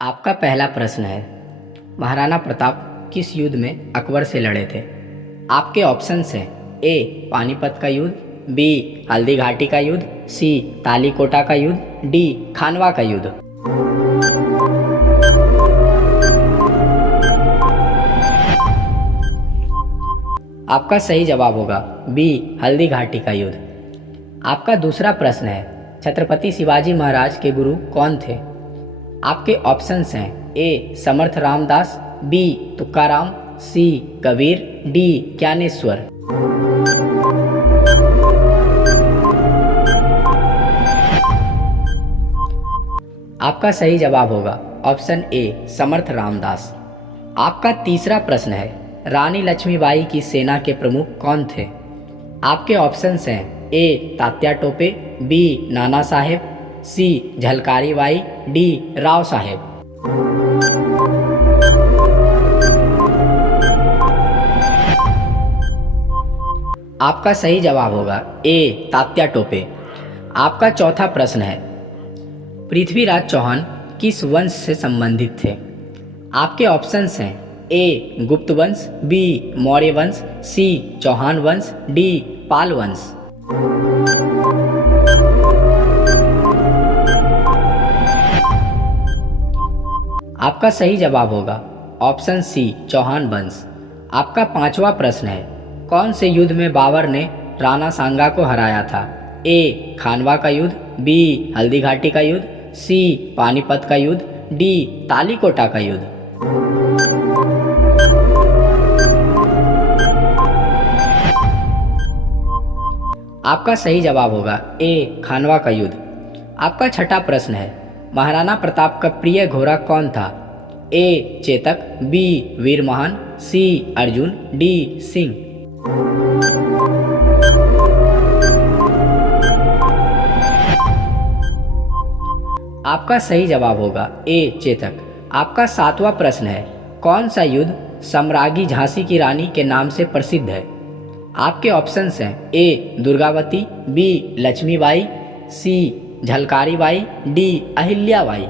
आपका पहला प्रश्न है, महाराणा प्रताप किस युद्ध में अकबर से लड़े थे। आपके ऑप्शंस हैं ए पानीपत का युद्ध, बी हल्दी घाटी का युद्ध, सी तालीकोटा का युद्ध, डी खानवा का युद्ध। आपका सही जवाब होगा बी हल्दी घाटी का युद्ध। आपका दूसरा प्रश्न है, छत्रपति शिवाजी महाराज के गुरु कौन थे। आपके ऑप्शंस हैं ए समर्थ रामदास, बी तुकाराम, सी कबीर, डी ज्ञानेश्वर। आपका सही जवाब होगा ऑप्शन ए समर्थ रामदास। आपका तीसरा प्रश्न है, रानी लक्ष्मीबाई की सेना के प्रमुख कौन थे। आपके ऑप्शंस हैं ए तात्या टोपे, बी नाना साहेब, सी झलकारी बाई, डी राव साहेब। आपका सही जवाब होगा ए तात्या टोपे। आपका चौथा प्रश्न है, पृथ्वीराज चौहान किस वंश से संबंधित थे। आपके ऑप्शंस हैं ए गुप्त वंश, बी मौर्य वंश, सी चौहान वंश, डी पाल वंश। आपका सही जवाब होगा ऑप्शन सी चौहान वंश। आपका पांचवा प्रश्न है, कौन से युद्ध में बाबर ने राणा सांगा को हराया था। ए खानवा का युद्ध, बी हल्दी घाटी का युद्ध, सी पानीपत का युद्ध, डी तालीकोटा का युद्ध। आपका सही जवाब होगा ए खानवा का युद्ध। आपका छठा प्रश्न है, महाराणा प्रताप का प्रिय घोड़ा कौन था। ए चेतक, बी वीरमहान, सी अर्जुन, डी सिंह। आपका सही जवाब होगा ए चेतक। आपका सातवां प्रश्न है, कौन सा युद्ध सम्राज्ञी झांसी की रानी के नाम से प्रसिद्ध है। आपके ऑप्शंस हैं A Durgavati, B Lakshmibai, C Jhalkari Bai, D Ahilyabai.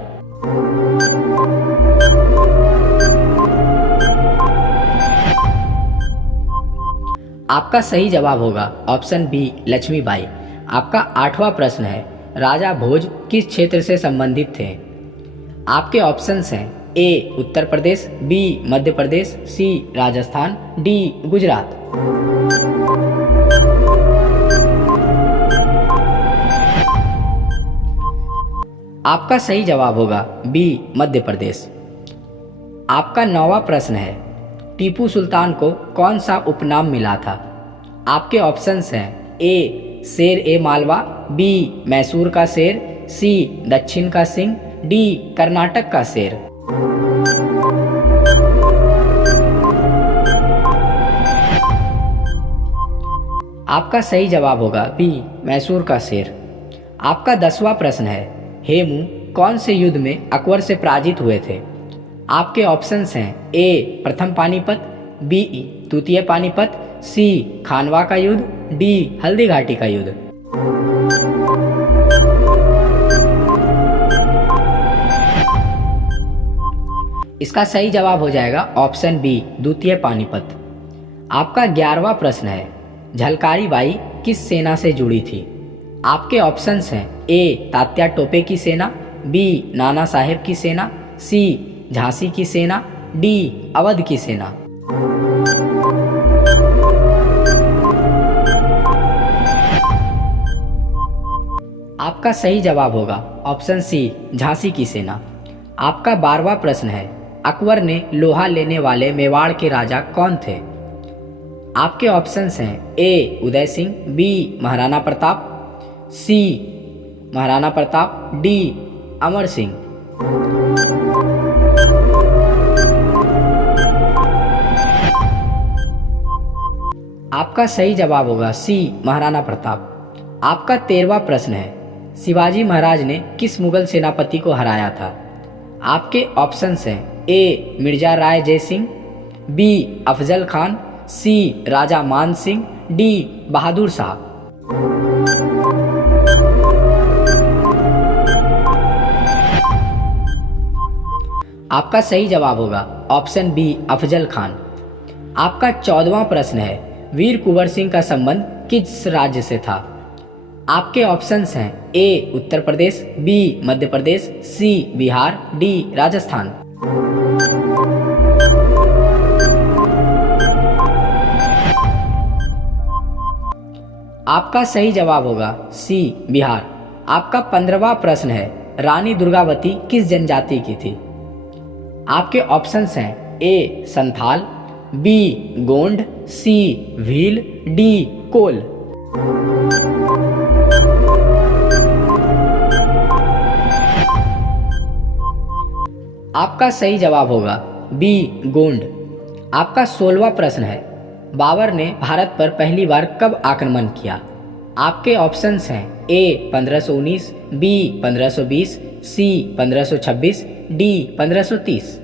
आपका सही जवाब होगा ऑप्शन बी लक्ष्मीबाई। आपका आठवां प्रश्न है, राजा भोज किस क्षेत्र से संबंधित थे। आपके ऑप्शंस हैं ए उत्तर प्रदेश, बी मध्य प्रदेश, सी राजस्थान, डी गुजरात। आपका सही जवाब होगा बी मध्य प्रदेश। आपका नौवां प्रश्न है, टीपू सुल्तान को कौन सा उपनाम मिला था। आपके ऑप्शंस हैं ए शेर ए मालवा, बी मैसूर का शेर, सी दक्षिण का सिंह, डी कर्नाटक का शेर। आपका सही जवाब होगा बी मैसूर का शेर। आपका 10वां प्रश्न है, हेमू कौन से युद्ध में अकबर से पराजित हुए थे। आपके ऑप्शंस हैं ए प्रथम पानीपत, बी द्वितीय पानीपत, सी खानवा का युद्ध, डी हल्दी घाटी का युद्ध। इसका सही जवाब हो जाएगा ऑप्शन बी द्वितीय पानीपत। आपका 11वां प्रश्न है, झलकारी बाई किस सेना से जुड़ी थी। आपके ऑप्शंस हैं ए तात्या टोपे की सेना, बी नाना साहेब की सेना, सी झांसी की सेना, डी अवध की सेना। आपका सही जवाब होगा ऑप्शन सी झांसी की सेना। आपका 12वां प्रश्न है, अकबर ने लोहा लेने वाले मेवाड़ के राजा कौन थे। आपके ऑप्शंस हैं ए उदय सिंह, बी महाराणा प्रताप, सी महाराणा प्रताप, डी अमर सिंह। आपका सही जवाब होगा सी महाराणा प्रताप। आपका 13वां प्रश्न है, शिवाजी महाराज ने किस मुगल सेनापति को हराया था। आपके ऑप्शंस हैं ए मिर्जा राय जय सिंह, बी अफजल खान, सी राजा मान सिंह, डी बहादुर शाह। आपका सही जवाब होगा ऑप्शन बी अफजल खान। आपका 14वां प्रश्न है, वीर कुंवर सिंह का संबंध किस राज्य से था? आपके ऑप्शंस हैं ए उत्तर प्रदेश, बी मध्य प्रदेश, सी बिहार, डी राजस्थान। आपका सही जवाब होगा सी बिहार। आपका 15वां प्रश्न है, रानी दुर्गावती किस जनजाति की थी? आपके ऑप्शंस हैं ए संथाल, बी गोंड, सी भील, डी कोल। आपका सही जवाब होगा बी गोंड। आपका 16वां प्रश्न है, बाबर ने भारत पर पहली बार कब आक्रमण किया? आपके ऑप्शंस हैं ए 1519, बी 1520, सी 1526, डी 1530।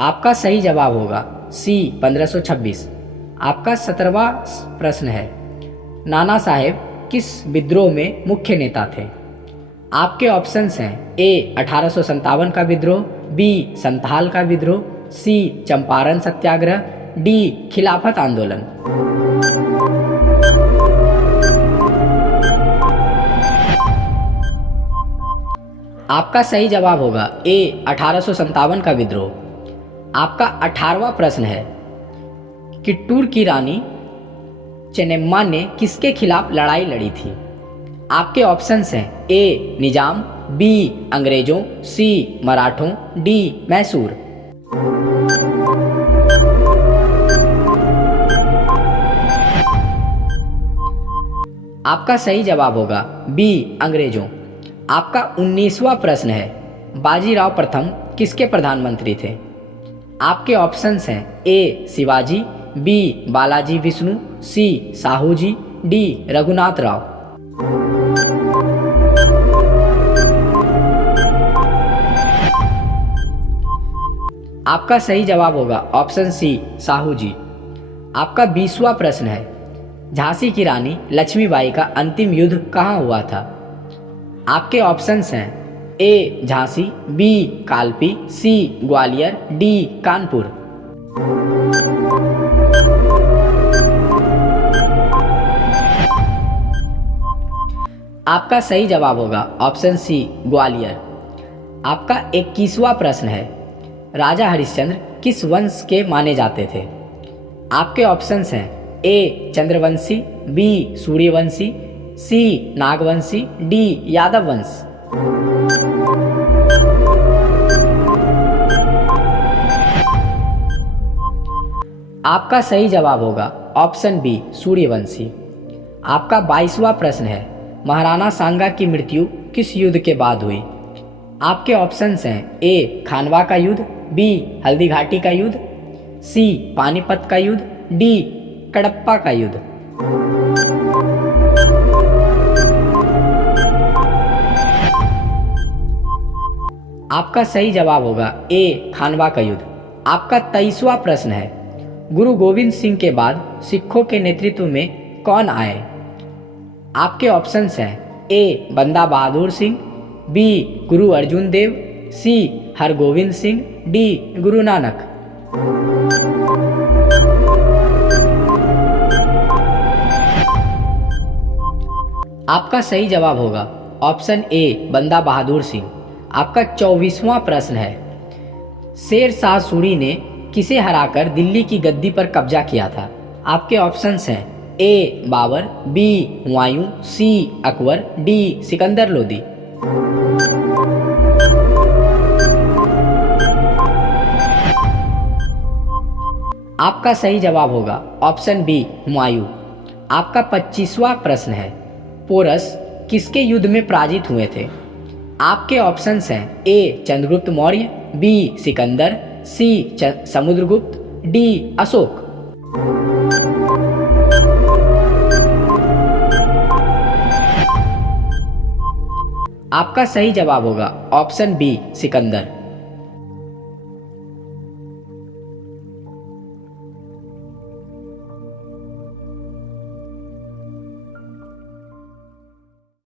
आपका सही जवाब होगा सी 1526। आपका 17वां प्रश्न है, नाना साहेब किस विद्रोह में मुख्य नेता थे? आपके ऑप्शंस हैं ए 1857 का विद्रोह, बी संथाल का विद्रोह, सी चंपारण सत्याग्रह, डी खिलाफत आंदोलन। आपका सही जवाब होगा ए 1857 का विद्रोह। आपका 18वां प्रश्न है, किट्टूर की रानी चेन्नम्मा ने किसके खिलाफ लड़ाई लड़ी थी? आपके ऑप्शंस हैं ए निजाम, बी अंग्रेजों, सी मराठों, डी मैसूर। आपका सही जवाब होगा बी अंग्रेजों। आपका 19वां प्रश्न है, बाजीराव प्रथम किसके प्रधानमंत्री थे? आपके ऑप्शंस हैं ए शिवाजी, बी बालाजी विष्णु, सी साहूजी, डी रघुनाथ राव। आपका सही जवाब होगा ऑप्शन सी साहूजी। आपका 20वां प्रश्न है, झांसी की रानी लक्ष्मीबाई का अंतिम युद्ध कहाँ हुआ था? आपके ऑप्शंस हैं ए झांसी, बी कालपी, सी ग्वालियर, डी कानपुर। आपका सही जवाब होगा ऑप्शन सी ग्वालियर। आपका 21वां प्रश्न है, राजा हरिश्चंद्र किस वंश के माने जाते थे? आपके ऑप्शंस हैं ए चंद्रवंशी, बी सूर्यवंशी, सी नागवंशी, डी यादव वंश। आपका सही जवाब होगा ऑप्शन बी सूर्यवंशी। आपका 22वां प्रश्न है, महाराणा सांगा की मृत्यु किस युद्ध के बाद हुई? आपके ऑप्शंस हैं ए खानवा का युद्ध, बी हल्दी घाटी का युद्ध, सी पानीपत का युद्ध, डी कडप्पा का युद्ध। आपका सही जवाब होगा ए खानवा का युद्ध। आपका 23वां प्रश्न है, गुरु गोविंद सिंह के बाद सिखों के नेतृत्व में कौन आए? आपके ऑप्शंस हैं ए बंदा बहादुर सिंह, बी गुरु अर्जुन देव, सी हरगोविंद सिंह, डी गुरु नानक। आपका सही जवाब होगा ऑप्शन ए बंदा बहादुर सिंह। आपका 24वां प्रश्न है, शेर शाह सूरी ने किसे हराकर दिल्ली की गद्दी पर कब्जा किया था? आपके ऑप्शंस हैं ए बाबर, बी हुमायूं, सी अकबर, डी सिकंदर लोदी। आपका सही जवाब होगा ऑप्शन बी हुमायूं। आपका 25वां प्रश्न है, पोरस किसके युद्ध में पराजित हुए थे? आपके ऑप्शंस हैं ए चंद्रगुप्त मौर्य, बी सिकंदर, सी समुद्रगुप्त, डी अशोक। आपका सही जवाब होगा ऑप्शन बी सिकंदर।